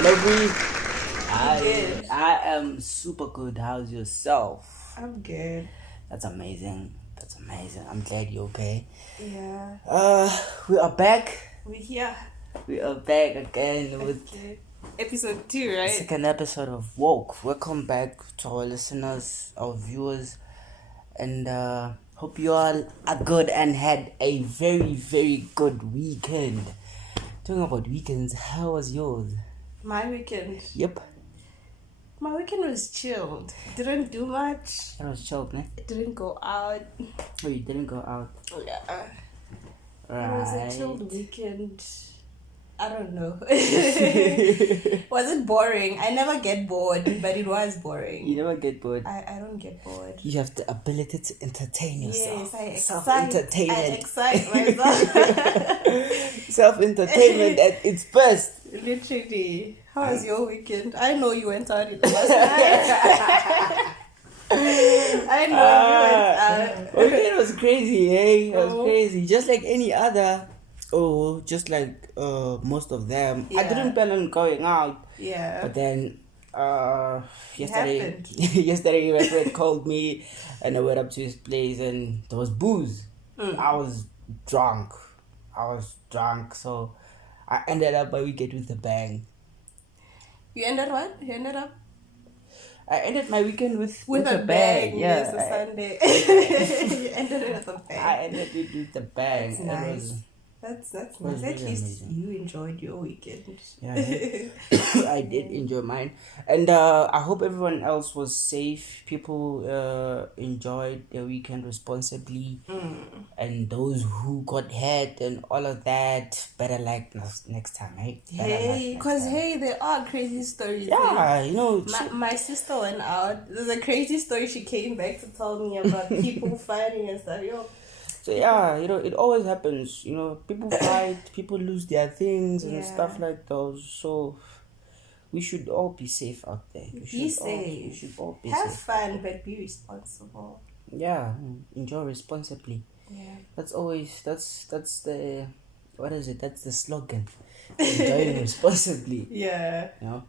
Hello, Bree. Good. I am super good. How's yourself? I'm good. That's amazing. I'm glad you're okay. Yeah. We are back. We're here. We are back again with Okay. Episode 2, right? second episode of Woke. Welcome back to our listeners, our viewers, and hope you all are good and had a very, very good weekend. Talking about weekends, how was yours? My weekend. Yep. My weekend was chilled. Didn't do much. That was chilled, ne? Didn't go out. Oh, you didn't go out? Yeah. Right. It was a chilled weekend. I don't know. Was it boring? I never get bored, but it was boring. You never get bored. I don't get bored. You have the ability to entertain yourself. Yes, I Self-entertainment. excite myself. Self-entertainment at its best. Literally. How was your weekend? I know you went out last night. I know you went out. Weekend was crazy, eh? It was crazy. Just like any other. Oh, just like most of them. I Yeah. didn't plan on going out. Yeah. But then yesterday happened. yesterday my friend called me and I went up to his place and there was booze. I was drunk, so I ended up my weekend with a bang. You ended what? You ended up I ended my weekend with a bang. Yeah, Yes, a Sunday. You ended it with a bang. I ended it with a bang. That's It nice. was, That's was nice. At really least amazing. you enjoyed your weekend. yeah, I did enjoy mine, and I hope everyone else was safe. People enjoyed their weekend responsibly, and those who got hurt and all of that, better like next time, right? Hey, because there are crazy stories. Yeah, you know. My sister went out. There's a crazy story she came back to tell me about people fighting and stuff. Yo. So yeah, you know, it always happens. You know, people fight, people lose their things and Yeah. stuff like those. So we should all be safe out there. We Be should all be Have safe. fun, but be responsible. Yeah, enjoy responsibly. Yeah. That's the what is it? That's the slogan. Enjoy responsibly. Yeah. You know.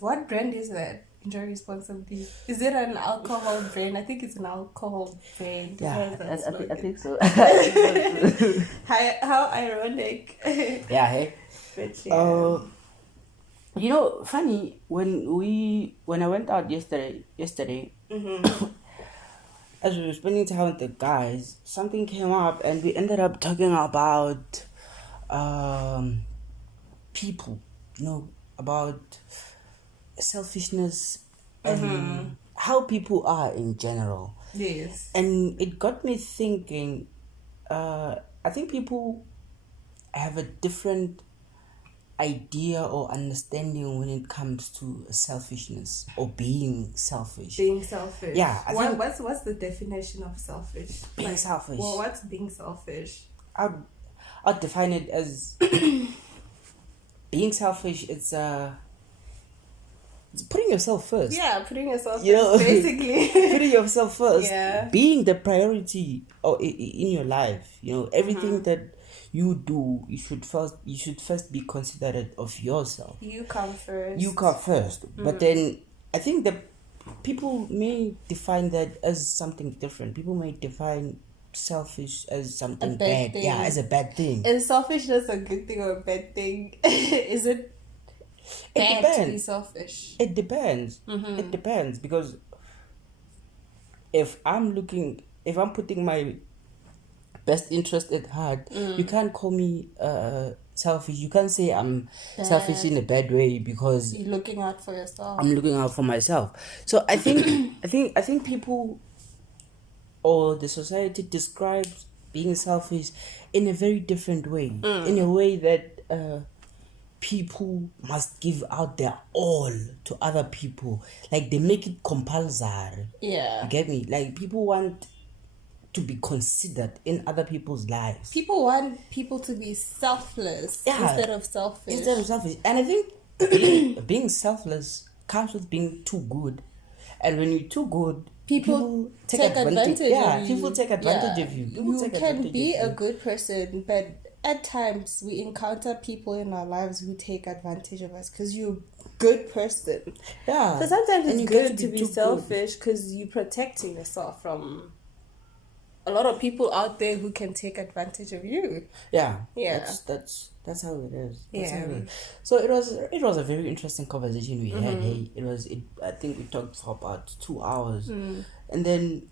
What brand is that? Enjoy responsibly. Is it an alcohol brand? I think it's an alcohol brand. Yeah, That I think so. How ironic. Yeah, hey. But yeah. You know, funny when I went out yesterday, as we were spending time with the guys, something came up and we ended up talking about people, you know, about selfishness and how people are in general. Yes. And it got me thinking, I think people have a different idea or understanding when it comes to selfishness or being selfish. Being selfish. Yeah, I think what's the definition of selfish? being selfish. Well, what's being selfish? I'd define it as being selfish. It's putting yourself first. Yeah, putting yourself You know, first, basically. putting yourself first. Yeah. Being the priority or in your life. You know, everything that you do, you should first be considerate of yourself. You come first. But then I think that people may define that as something different. People may define selfish as something bad bad. thing. Yeah, as a bad thing. Is selfishness a good thing or a bad thing? Is it bad to be selfish? It depends. It depends, because if I'm putting my best interest at heart, you can't call me selfish. You can't say I'm selfish in a bad way because You're looking out for yourself. I'm looking out for myself. So I think I think people or the society describes being selfish in a very different way. In a way that people must give out their all to other people. Like they make it compulsory. Yeah. You get me? Like people want to be considered in other people's lives. People want people to be selfless instead of selfish. And I think being selfless comes with being too good. And when you're too good, people take advantage of you. Yeah, People take advantage of you. You can be a good person, but at times we encounter people in our lives who take advantage of us because you're a good person. Yeah. So sometimes And it's you get good to be too selfish because you're protecting yourself from a lot of people out there who can take advantage of you. Yeah. Yeah. That's how it is. That's Yeah. how it is. So it was a very interesting conversation we had. Hey, I think we talked for about 2 hours. And then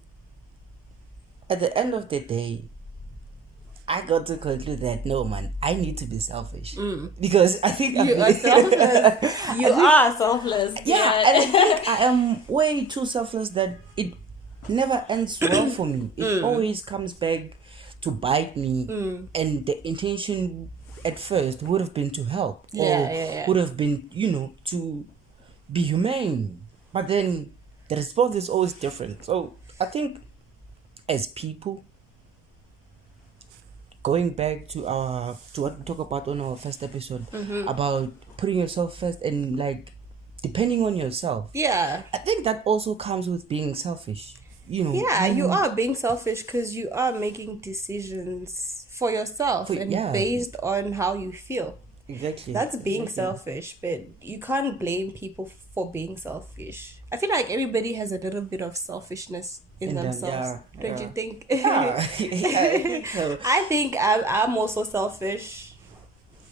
at the end of the day, I got to conclude that no, man, I need to be selfish because I think You are selfless. You are selfless. Yeah, and I think I am way too selfless that it never ends well for me. It always comes back to bite me, and the intention at first would have been to help, would have been, to be humane. But then the response is always different. So I think as people, going back to what we talked about on our first episode about putting yourself first and like depending on yourself. Yeah. I think that also comes with being selfish. Yeah, you are being selfish because you are making decisions for yourself based on how you feel. Exactly. That's being selfish, but you can't blame people for being selfish. I feel like everybody has a little bit of selfishness in themselves. Don't you think? Yeah, I think so. I think I'm also selfish.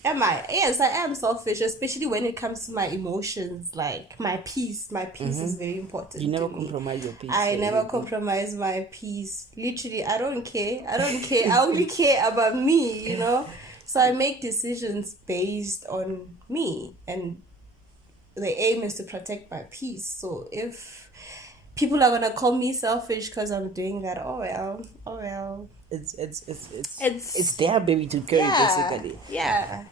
Am I? Yes, I am selfish, especially when it comes to my emotions. Like my peace. My peace is very important. You never compromise your peace. I never compromise my peace. Literally, I don't care. I only care about me, So I make decisions based on me, and the aim is to protect my peace. So if people are gonna call me selfish because I'm doing that, oh well. It's their baby to carry, basically. Yeah.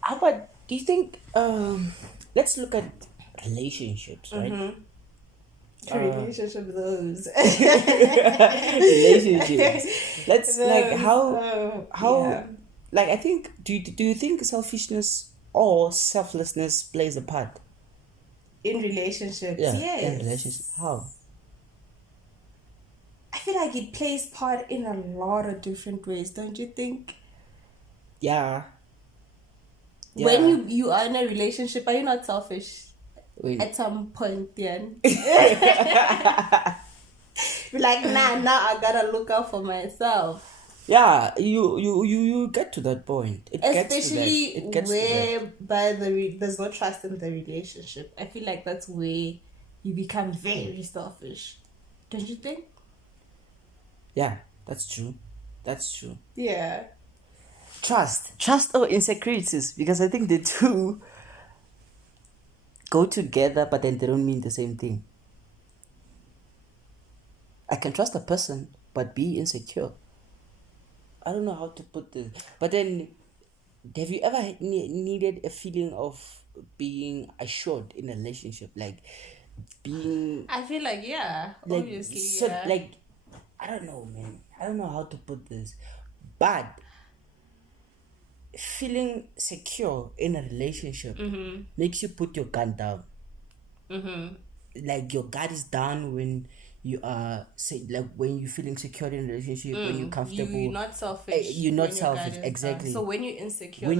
How about, do you think, let's look at relationships, right? Relationship those. Relationships. Let's, like, how like, I think, do you think selfishness or selflessness plays a part? In relationships, yes. In relationships. How? I feel like it plays part in a lot of different ways, don't you think? Yeah. When you are in a relationship, are you not selfish? At some point, then. Be like, now I gotta look out for myself. Yeah, you get to that point. Especially where there's no trust in the relationship. I feel like that's where you become very selfish. Don't you think? Yeah, that's true. Yeah. Trust or insecurities, because I think the two go together, but then they don't mean the same thing. I can trust a person but be insecure. I don't know how to put this, but then have you ever needed a feeling of being assured in a relationship, like being? I feel like obviously. So like, I don't know, man. I don't know how to put this, but feeling secure in a relationship makes you put your gun down. Like your guard is down when you are when you're feeling secure in a relationship, when you're comfortable. You're not selfish. You're not selfish, exactly. So when you're insecure,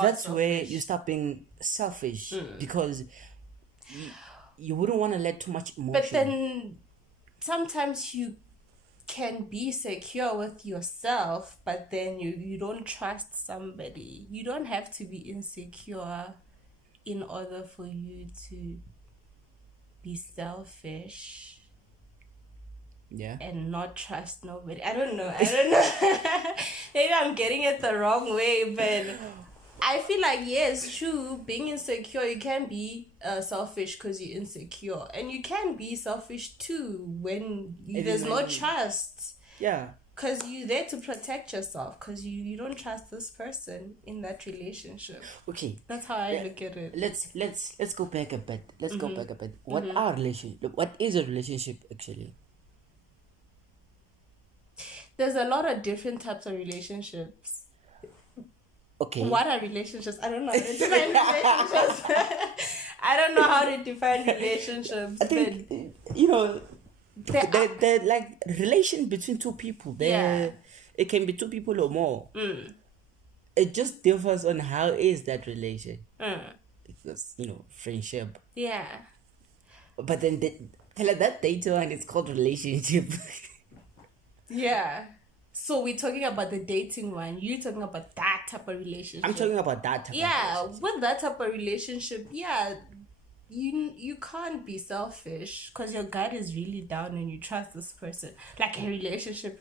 that's where you start being selfish, because you wouldn't want to let too much emotion. But then sometimes you can be secure with yourself, but then you don't trust somebody. You don't have to be insecure in order for you to be selfish. Yeah. And not trust nobody. I don't know. Maybe I'm getting it the wrong way, but I feel like, yes, true, being insecure, you can be selfish because you're insecure. And you can be selfish too when there's no trust. Yeah. Because you're there to protect yourself, because you don't trust this person in that relationship. Okay. That's how I look at it. Let's go back a bit. What are relationship? What is a relationship actually? There's a lot of different types of relationships. Okay. What are relationships? I don't know how to define relationships. I don't know how to define relationships. I think, the like relation between two people. It's It can be 2 people or more. It just differs on how is that relation. Because, friendship. Yeah. But then that data one is called relationship. Yeah. So we're talking about the dating one. You're talking about that type of relationship. I'm talking about that type of relationship. With that type of relationship, you can't be selfish because your gut is really down and you trust this person. Like a relationship.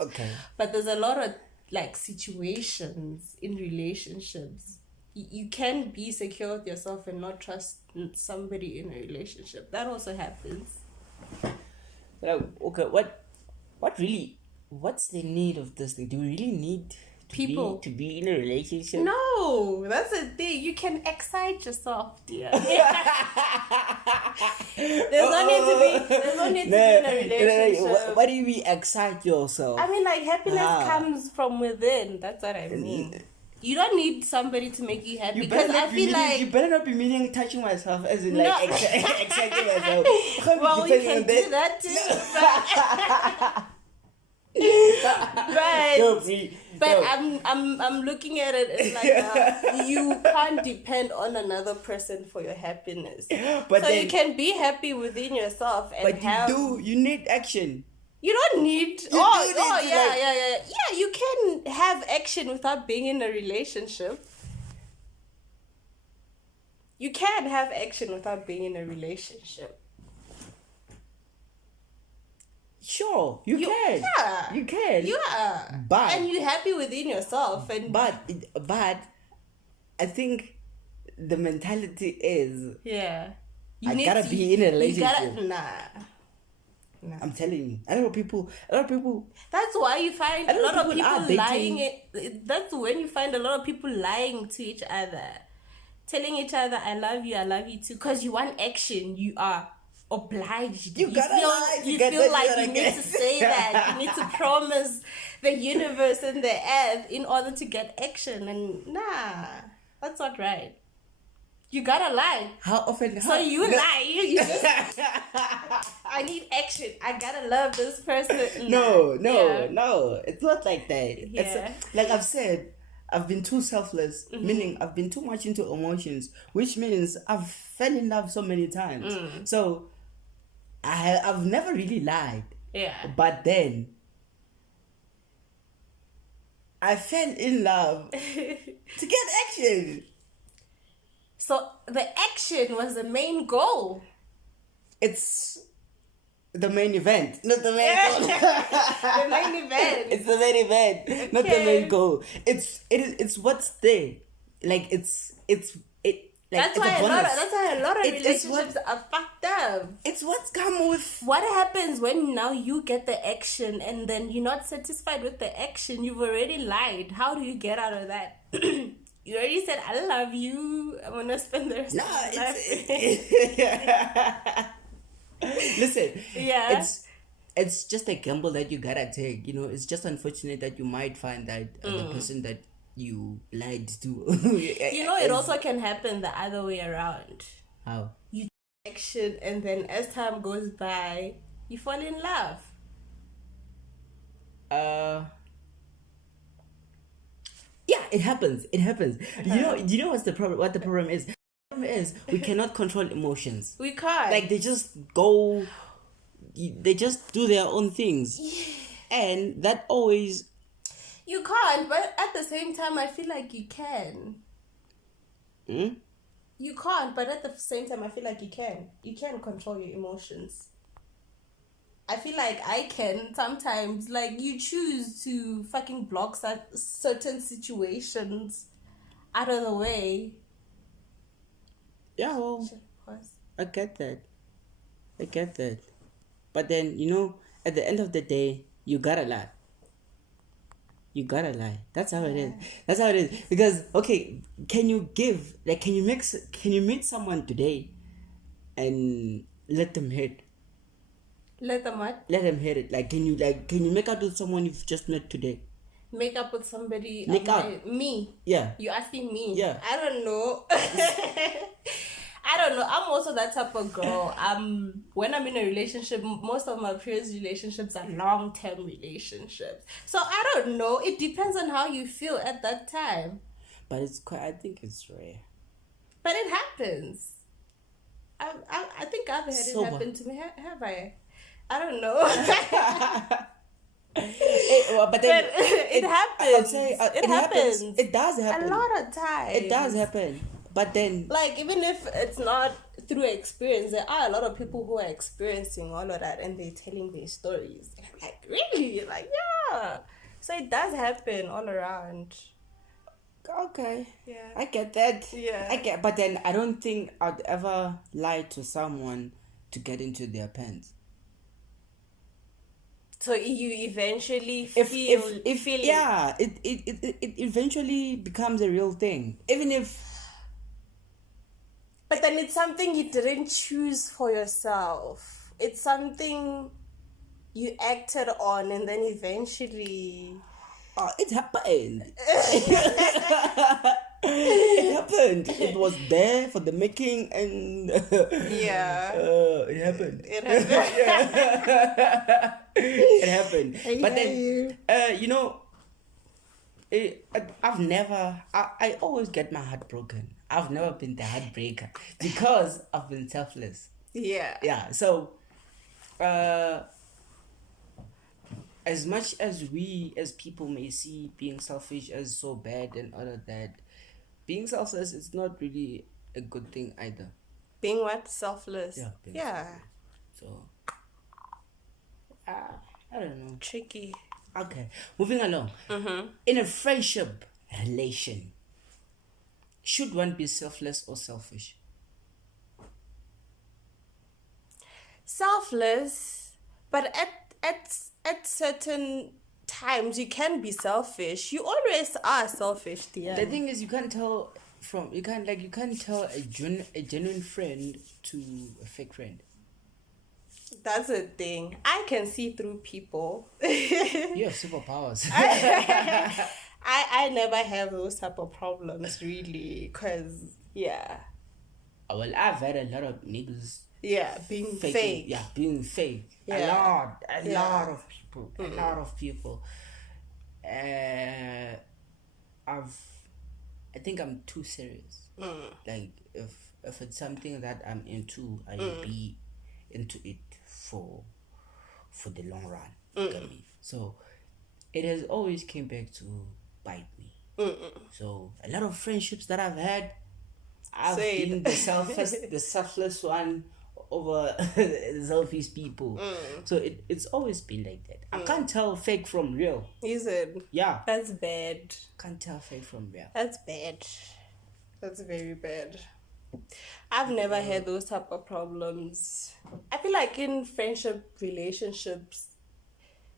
Okay. But there's a lot of like situations in relationships. You can be secure with yourself and not trust somebody in a relationship. That also happens. Okay, what's the need of this thing? Do we really need people to be in a relationship? No, that's the thing. You can excite yourself, dear. There's no need to be in a relationship. What do you mean excite yourself? I mean, like, happiness comes from within. That's what I mean. You don't need somebody to make you happy because I feel like you better not be meaning touching myself as in like exciting myself. Well, you can do that too. But I'm looking at it as like you can't depend on another person for your happiness. But so then, you can be happy within yourself and you need action. You don't need. Yeah. You can have action without being in a relationship. You can have action without being in a relationship. Sure, you can. Yeah, you can. Yeah, and you're happy within yourself. And but I think the mentality is I gotta be in a relationship. Nah. I'm telling you, a lot of people. That's why you find a lot of people lying. That's when you find a lot of people lying to each other, telling each other, "I love you too," because you want action. You are obliged. You lie. You feel like you need to say that. You need to promise the universe and the earth in order to get action. And that's not right. You gotta lie. How often? So you lie. You just, I need action. I gotta love this person. No. It's not like that. Yeah. It's like I've said, I've been too selfless, meaning I've been too much into emotions, which means I've fell in love so many times. So I've never really lied. Yeah. But then I fell in love to get action. So the action was the main goal. It's the main event, not the main goal. The main event. It's the main event, not the main goal. It's what's there. Like that's why a lot of relationships are fucked up. It's what's come with. What happens when now you get the action and then you're not satisfied with the action? You've already lied. How do you get out of that? You already said, I love you. I want to spend the rest of my life. Listen. Yeah. It's just a gamble that you gotta take. It's just unfortunate that you might find that the person that you lied to. It also can happen the other way around. How? You take action and then as time goes by, you fall in love. Yeah, it happens. You know what's the problem? What the problem is? The problem is we cannot control emotions. We can't. Like they just go. They just do their own things, and that always. You can't, but at the same time, I feel like you can. You can't, but at the same time, I feel like you can. You can control your emotions. I feel like I can sometimes. Like, you choose to fucking block certain situations out of the way. Yeah, well, I get that. But then, at the end of the day, you gotta lie. That's how it is. Because, okay, can you meet someone today and let them hit? Let them what? Let them hit it. Can you make out with someone you've just met today? Make up with somebody? Make out. Me? Yeah. You asking me? Yeah. I don't know. I'm also that type of girl. When I'm in a relationship, most of my previous relationships are long-term relationships. So I don't know. It depends on how you feel at that time. But it's quite. I think it's rare. But it happens. I think I've had it happen to me. Have I? I don't know. But then it happens. I'll say, it happens. It does happen. A lot of times. It does happen. But then, like, even if it's not through experience, there are a lot of people who are experiencing all of that and they're telling their stories. And I'm like, really? Like, yeah. So it does happen all around. okay, Yeah. I get that. Yeah. But then I don't think I'd ever lie to someone to get into their pants. So you eventually If feel yeah, it eventually becomes a real thing. Even if, but then it's something you didn't choose for yourself. It's something you acted on and then eventually it happened. It happened. It was there for the making, and yeah. It happened. It happened. It happened. But then, you. I've never. I always get my heart broken. I've never been the heartbreaker because I've been selfless. Yeah. Yeah. So, as much as we as people may see being selfish as so bad and all of that, being selfless is not really a good thing either. Being what? Selfless. Yeah. Yeah. Selfless. So, I don't know. Tricky. Okay, moving along. Mm-hmm. In a friendship relation, should one be selfless or selfish? Selfless, but at certain times you can be selfish. You always are selfish, dear. The thing is, you can't tell a genuine friend to a fake friend. That's a thing. I can see through people. You have superpowers. I never have those type of problems really, cause yeah. Well, I've had a lot of niggas. Yeah, being fake. Yeah, being fake. Yeah. A lot of people. A lot of people. I think I'm too serious. Like if it's something that I'm into, I'll be into it for the long run. You get me? So it has always came back to bite me. So a lot of friendships that I've had, I've been the selfless one over the selfish people. So it's always been like that. I can't tell fake from real. Is it? Yeah. That's bad. Can't tell fake from real. That's bad. That's very bad. I've never had those type of problems. I feel like in friendship relationships,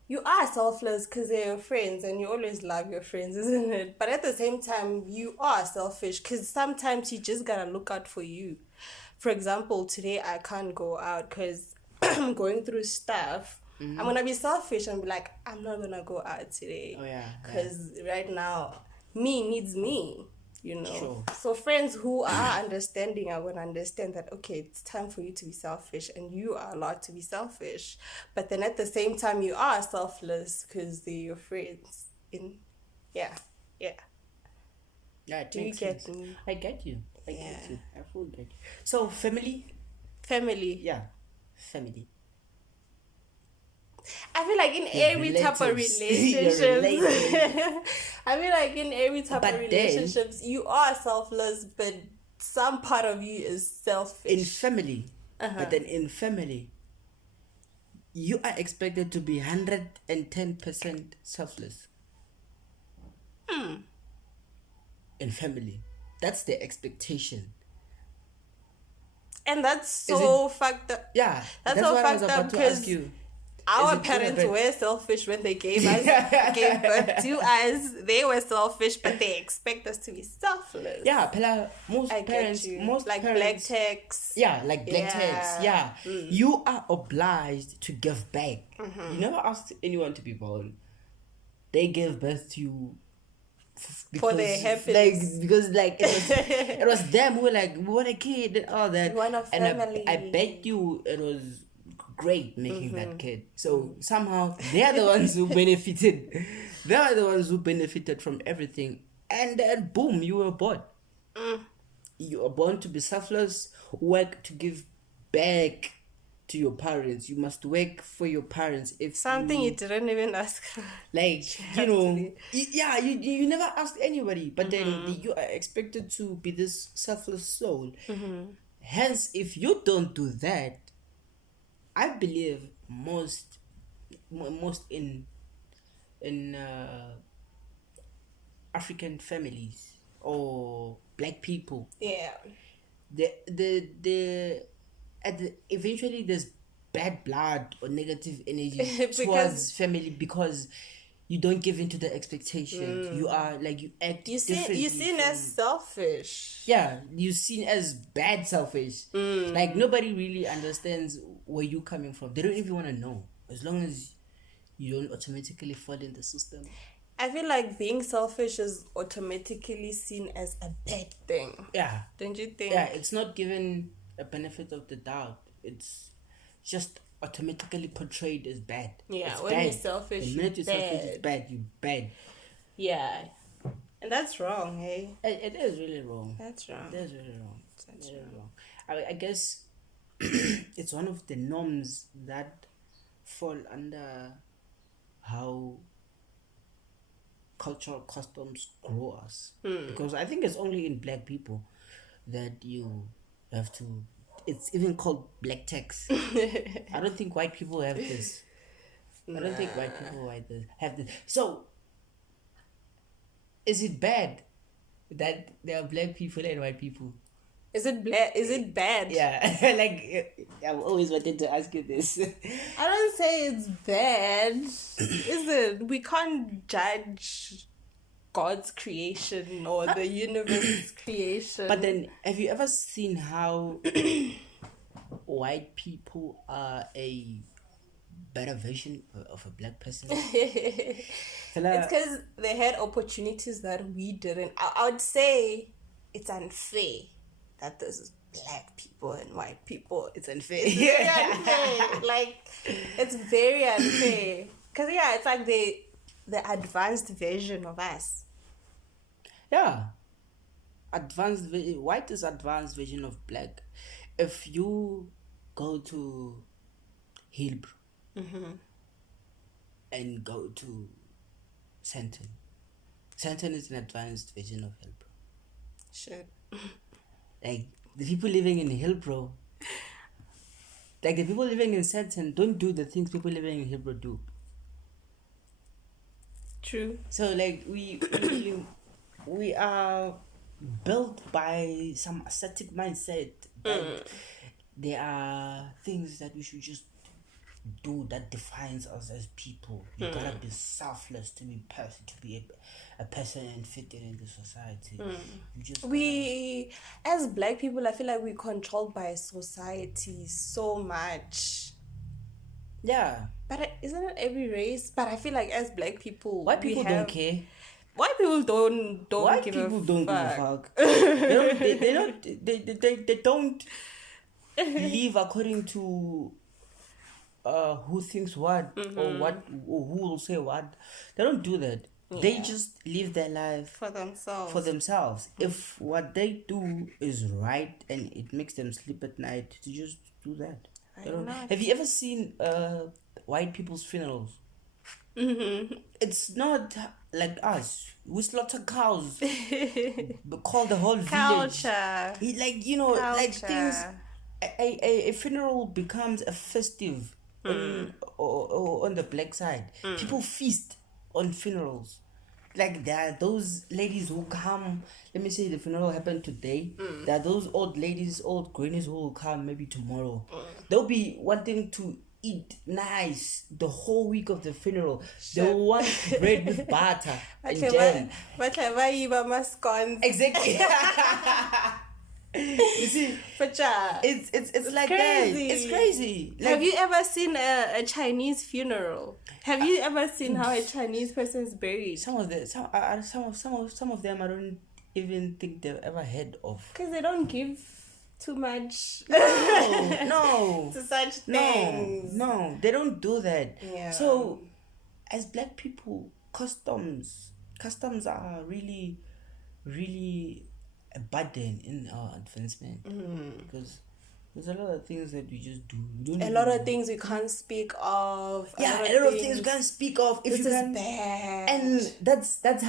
you are selfless because they're your friends and you always love your friends, isn't it? But at the same time, you are selfish because sometimes you just gotta look out for you. For example, today I can't go out because I'm going through stuff. I'm gonna be selfish and be like, I'm not gonna go out today. Oh yeah. Because right now, me needs me. You know, Sure. So friends who are understanding are going to understand that, okay, it's time for you to be selfish and you are allowed to be selfish. But then at the same time, you are selfless because they're your friends. Yeah. Do you get me? I get you. I fully get you. So Family. Yeah. Family. I feel like in every type of relationship, you are selfless, but some part of you is selfish. In family, but then in family, you are expected to be 110% selfless. In family, that's the expectation. And that's so fucked up. Yeah, that's so what I was fucked up about to ask you. Our parents were selfish when they gave birth to us. They were selfish, but they expect us to be selfless. Yeah, most parents, black tax. Yeah, like black tax. Yeah, you are obliged to give back. You never asked anyone to be born. They gave birth to you For their happiness. Like, because like it was them who were like, we want a kid and all that. One of and family. I bet you it was great making that kid. So somehow they are the ones who benefited. They are the ones who benefited from everything. And then boom, you were born. You are born to be selfless, work to give back to your parents. You must work for your parents. If Something you didn't even ask. like, you never asked anybody, but then you are expected to be this selfless soul. Hence, if you don't do that, I believe most in African families or black people, Yeah. Eventually there's bad blood or negative energy Because- towards family because you don't give into the expectations. You are like, you act differently. You seen as selfish. Yeah, you seen as bad, selfish. Like, nobody really understands where you coming from. They don't even want to know, as long as you don't automatically fall in the system. I feel like being selfish is automatically seen as a bad thing. Yeah, Don't you think? yeah, it's not given a benefit of the doubt. It's just automatically portrayed as bad. Yeah, it's when bad. you're selfish, The minute you're selfish, bad. it's bad. You bad. Yeah. And that's wrong, hey? It is really wrong. That's wrong. It is really wrong. That's Really wrong. I guess it's one of the norms that fall under how cultural customs grow us. Because I think it's only in black people that you have to. It's even called black tax. I don't think white people have this. I don't think white people have this. So, is it bad that there are black people and white people? Is it bad? Yeah, like, I've always wanted to ask you this. I don't say it's bad. Is it? We can't judge God's creation or the universe's creation. But then, have you ever seen how white people are a better version of a black person? It's because they had opportunities that we didn't. I would say it's unfair that there's black people and white people. It's unfair. It's very unfair. Like, it's very unfair. Because, yeah, it's like the advanced version of us. Yeah. White is advanced version of black. If you go to Hillbrow and go to Sandton is an advanced version of Hillbrow. Shit. Like, the people living in Hillbrow, like the people living in Sandton don't do the things people living in Hillbrow do. True. So, like, we are built by some ascetic mindset that there are things that we should just do that defines us as people. You gotta be selfless to be a person and fit in the society. You just We, as black people, I feel like we're controlled by society so much. yeah. But isn't it every race? But I feel like as black people, White people don't care. White people don't White give people a don't fuck. give a fuck. They don't live according to who thinks what or what or who will say what. They don't do that. They just live their life For themselves. If what they do is right and it makes them sleep at night, to just do that. They don't. Have you ever seen white people's funerals? It's not like us. We slaughter cows. We call the whole village. Culture. Like, like things. A funeral becomes a festive on the black side. People feast on funerals. Like, there are those ladies who come. Let me say the funeral happened today. There are those old ladies, old grannies who will come maybe tomorrow. They'll be wanting to eat nice the whole week of the funeral. They'll want bread with butter and jam. Exactly. You see, it's like crazy. that. It's crazy. Like, have you ever seen a Chinese funeral? Have you ever seen how a Chinese person is buried? Some of them I don't even think they've ever heard of. Because they don't give too much No. to such things. No, they don't do that. Yeah. So, as black people, customs are really, really a burden in our advancement. Because there's a lot of things that we just do. A lot of things we can't speak of. Yeah, a lot of things we can't speak of. If this you is can, bad. and that's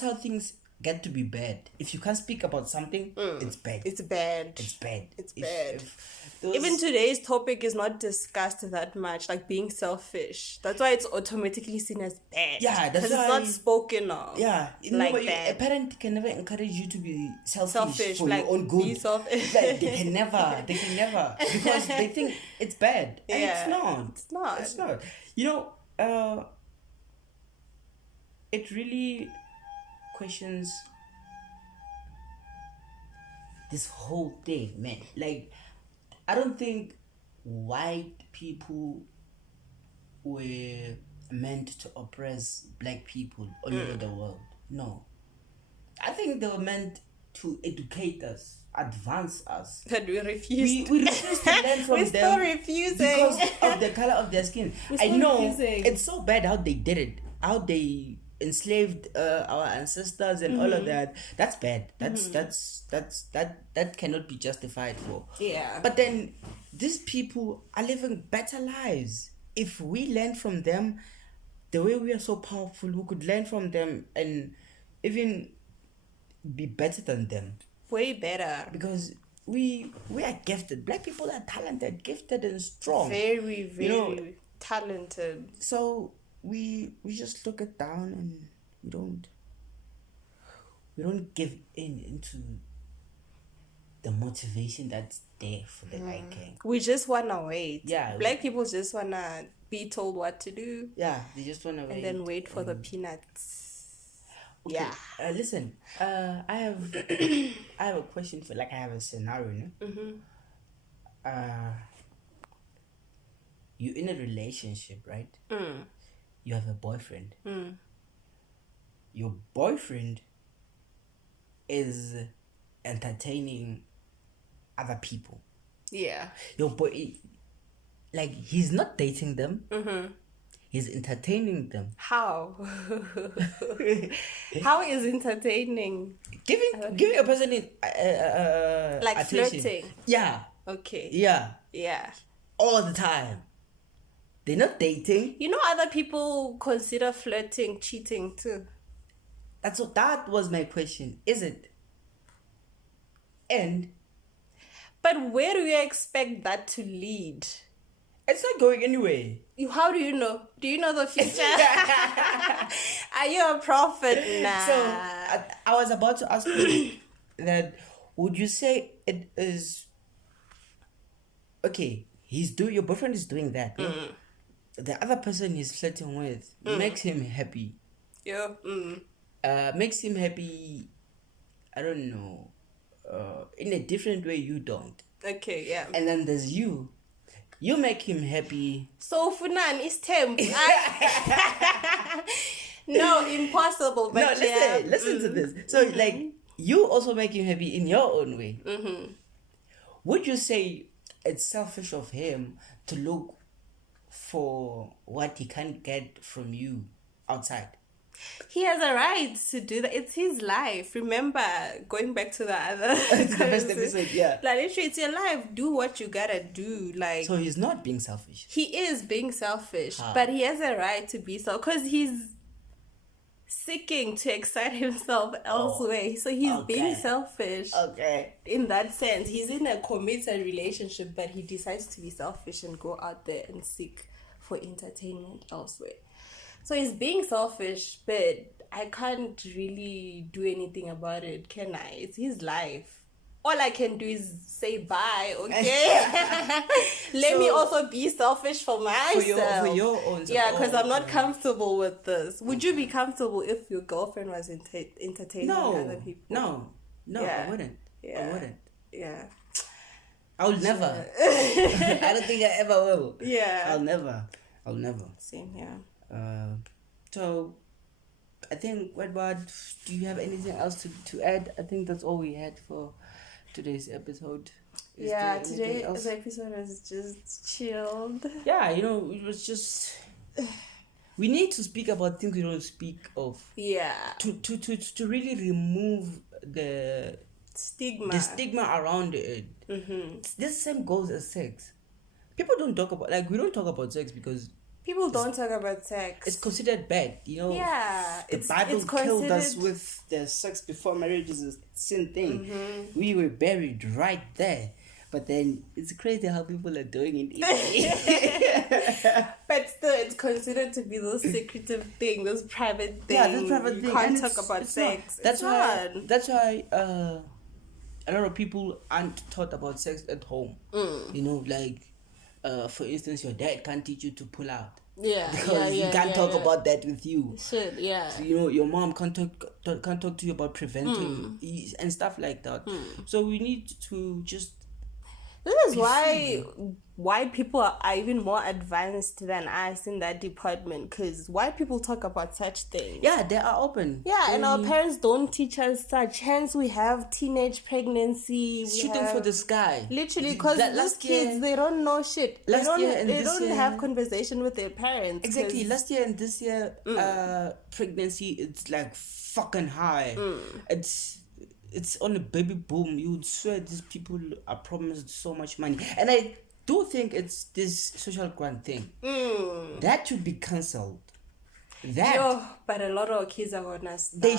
how things get to be bad. If you can't speak about something, it's bad. It's bad. It's bad. It's bad. If those- Even today's topic is not discussed that much, like being selfish. That's why it's automatically seen as bad. Yeah, that's because it's why- not spoken of. Yeah, like a that. parent can never encourage you to be selfish for Like, your own good. be selfish. Like, they can never, because they think it's bad, and Yeah, it's not. it's not. You know, it really questions this whole thing, man. Like, I don't think white people were meant to oppress black people all over the world. No. I think they were meant to educate us, advance us. But we refuse. We refuse to learn from We're them still refusing. because of the color of their skin. We're I still know refusing. it's so bad how they did it, how they enslaved our ancestors and all of that. That's bad. That cannot be justified for. Yeah. But then these people are living better lives. If we learn from them, the way we are so powerful, we could learn from them and even be better than them. Way better. Because we are gifted. Black people are talented, gifted, and strong. Very, very talented. So we just look it down and we don't give into the motivation that's there for the right gang. We just wanna wait. Yeah. Black people just wanna be told what to do Yeah, they just wanna wait. and then wait for the peanuts. Okay, Yeah. Listen, I have a question for, like, I have a scenario. No? You're in a relationship, right? You have a boyfriend. Your boyfriend is entertaining other people. Yeah. Your boy, like, he's not dating them. He's entertaining them. How? How is entertaining? Giving a person Like attention. flirting. Yeah, Okay. yeah, Yeah. all the time. They're not dating. You know, other people consider flirting cheating too. That was my question. Is it? And But where do you expect that to lead? it's not going anywhere. How do you know? Do you know the future? Are you a prophet? Nah. So I was about to ask you that. Would you say it is okay? Your boyfriend is doing that. Yeah? The other person he's flirting with makes him happy. Yeah. Makes him happy. I don't know. In a different way, you don't. Okay. Yeah. And then there's you. You make him happy. So Funan is temp. No, impossible. But No, listen to this. So, like, you also make him happy in your own way. Would you say it's selfish of him to look for what he can't get from you outside? He has a right to do that. It's his life. Remember, going back to the other The first episode, yeah. Like, literally, it's your life. Do what you gotta do. Like, So he's not being selfish. he is being selfish, but he has a right to be so, because he's seeking to excite himself elsewhere. So he's being selfish. Okay. In that sense, he's in a committed relationship, but he decides to be selfish and go out there and seek for entertainment elsewhere. So he's being selfish, but I can't really do anything about it, can I? It's his life. All I can do is say bye, okay? Let me also be selfish for myself. For your own. Yeah, because I'm not comfortable with this. Would you be comfortable if your girlfriend was entertaining other people? No, Yeah. I wouldn't. Yeah. I wouldn't. Yeah. I would never. I don't think I ever will. Yeah. I'll never. I'll never. Same here. So I think, Edward, do you have anything else to add? I think that's all we had for today's episode. Is there anything Today's else? episode was just chilled. Yeah, it was just. We need to speak about things we don't speak of. Yeah. To really remove the stigma around it. This same goes as sex. People don't talk about, we don't talk about sex because people don't talk about sex. it's considered bad, Yeah, the Bible killed us with the sex before marriage is a sin thing. We were buried right there. But then it's crazy how people are doing it. But still, it's considered to be those secretive thing, those private thing. Yeah, this private thing. You can't talk about sex. That's why a lot of people aren't taught about sex at home. For instance, your dad can't teach you to pull out. Yeah, because he can't talk about that with you. Shit, yeah. So, your mom can't talk to you about preventing and stuff like that. So we need to just. This is why people are even more advanced than us in that department, because white people talk about such things. Yeah, they are open. Yeah, and our parents don't teach us such. Hence, we have teenage pregnancy. Shooting for the sky. Literally, because these kids, they don't know shit. They don't have conversation with their parents. Exactly. Last year and this year, pregnancy, it's like fucking high. It's on a baby boom. You would swear these people are promised so much money. And I do think it's this social grant thing. That should be cancelled. But a lot of kids are gonna starve. They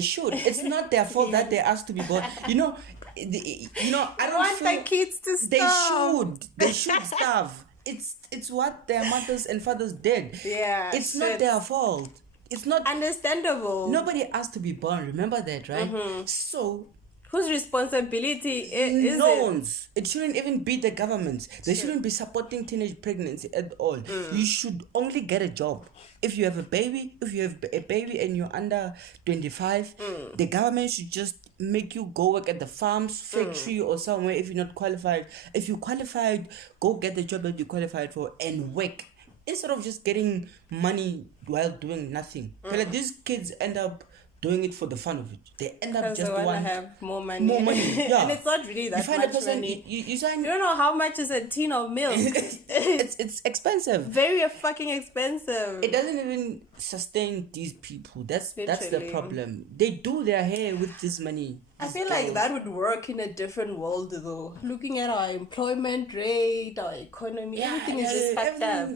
should. It's not their fault that they asked to be born. I don't want the kids to starve. They should starve. It's what their mothers and fathers did. Yeah. It's not their fault. It's not understandable. Nobody asked to be born. Remember that, right? So whose responsibility is no one's. It shouldn't even be the government's. They shouldn't be supporting teenage pregnancy at all. You should only get a job. If you have a baby, and you're under 25, the government should just make you go work at the farms, factory, or somewhere if you're not qualified. If you're qualified, go get the job that you're qualified for and work. Instead of just getting money while doing nothing. Like these kids end up doing it for the fun of it. They end up just want to have more money. Yeah. And it's not really that much money. You don't know how much is a tin of milk. it's expensive. Very fucking expensive. It doesn't even sustain these people. That's the problem. They do their hair with this money. I feel like that would work in a different world though. Looking at our employment rate, our economy, everything is just fucked up.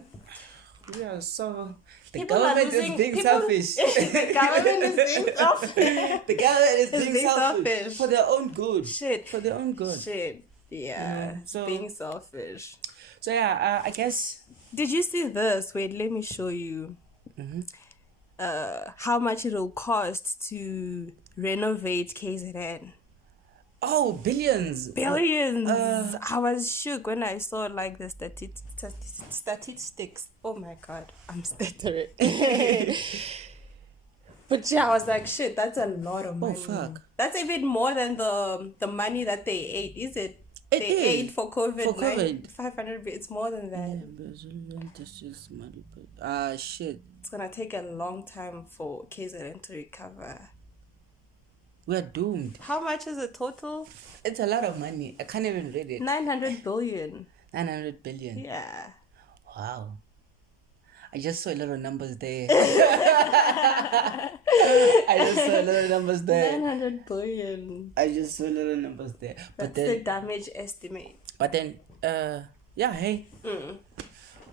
Yeah, so the government is being selfish. The government is being selfish. The government is being selfish for their own good. For their own good. Yeah. So being selfish. So yeah, I guess. Did you see this? Wait, let me show you. How much it'll cost to renovate KZN. Oh, billions. I was shook when I saw the statistics. Oh my god, I'm stuttering. But yeah, I was like, shit, that's a lot of money. Oh fuck. That's even more than the money that they ate, is it? They ate for COVID. 500, it's more than that. Shit. It's gonna take a long time for KZN to recover. We're doomed. How much is it total? It's a lot of money. I can't even read it. 900 billion. 900 billion. Yeah. Wow. I just saw a lot of numbers there. 900 billion. I just saw a lot of numbers there. That's the damage estimate. But then, hey.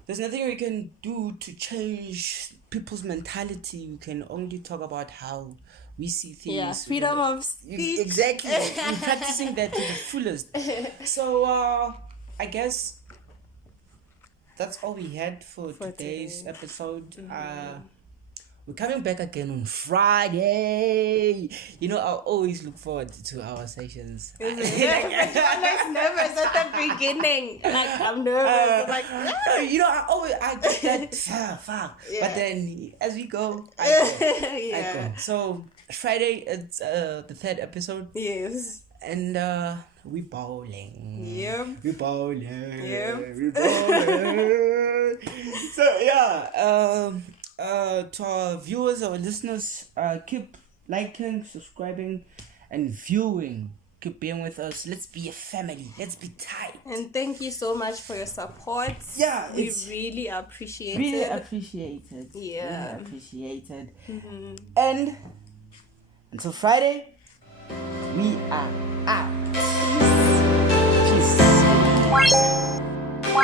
There's nothing we can do to change people's mentality. We can only talk about how we see things. Yeah, freedom of speech. Exactly. We're practicing that to the fullest. So, I guess that's all we had for today's episode. We're coming back again on Friday. I always look forward to our sessions. I'm nervous at the beginning. I'm nervous. I get that fuck. Yeah. But then as we go, I go. So Friday it's the third episode. Yes. And We bowling. Yep. We bowling. Yep. We bowling. So yeah, to our viewers, our listeners, keep liking, subscribing, and viewing. Keep being with us. Let's be a family. Let's be tight. And thank you so much for your support. Yeah, we it's really appreciate really it. appreciated. Yeah. Really appreciated. And until Friday, we are out.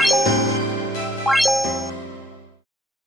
Peace.